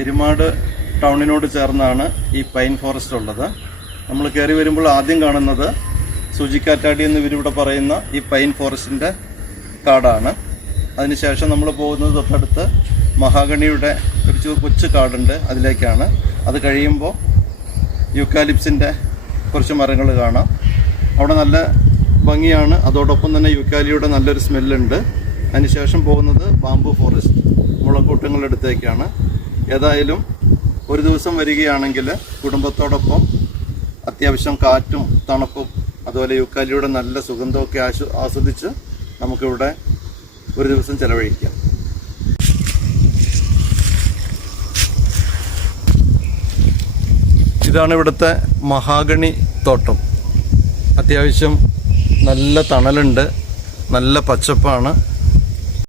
എരുമാട് ടൗണിനോട് ചേർന്നാണ് ഈ pine forest ഉള്ളത്. നമ്മൾ കയറി വരുമ്പോൾ ആദ്യം കാണുന്നത് സൂചിക്കാറ്റാടി എന്ന് ഇവരിവിടെ പറയുന്ന ഈ പൈൻ ഫോറസ്റ്റിൻ്റെ കാടാണ്. അതിനുശേഷം നമ്മൾ പോകുന്നത് തൊട്ടടുത്ത് മഹാഗണിയുടെ ഒരു കൊച്ചു കാടുണ്ട്, അതിലേക്കാണ്. അത് കഴിയുമ്പോൾ യൂക്കാലിപ്സിൻ്റെ കുറച്ച് മരങ്ങൾ കാണാം. അവിടെ നല്ല ഭംഗിയാണ്. അതോടൊപ്പം തന്നെ യൂക്കാലിയുടെ നല്ലൊരു സ്മെല്ലുണ്ട്. അതിനുശേഷം പോകുന്നത് ബാംബു ഫോറസ്റ്റ് മുളക്കൂട്ടങ്ങളടുത്തേക്കാണ്. ഏതായാലും ഒരു ദിവസം വരികയാണെങ്കിൽ കുടുംബത്തോടൊപ്പം അത്യാവശ്യം കാറ്റും തണുപ്പും അതുപോലെ യൂക്കാലിയുടെ നല്ല സുഗന്ധമൊക്കെ ആസ്വദിച്ച് നമുക്കിവിടെ ഒരു ദിവസം ചെലവഴിക്കാം. ഇതാണ് ഇവിടുത്തെ മഹാഗണി തോട്ടം. അത്യാവശ്യം നല്ല തണലുണ്ട്, നല്ല പച്ചപ്പാണ്.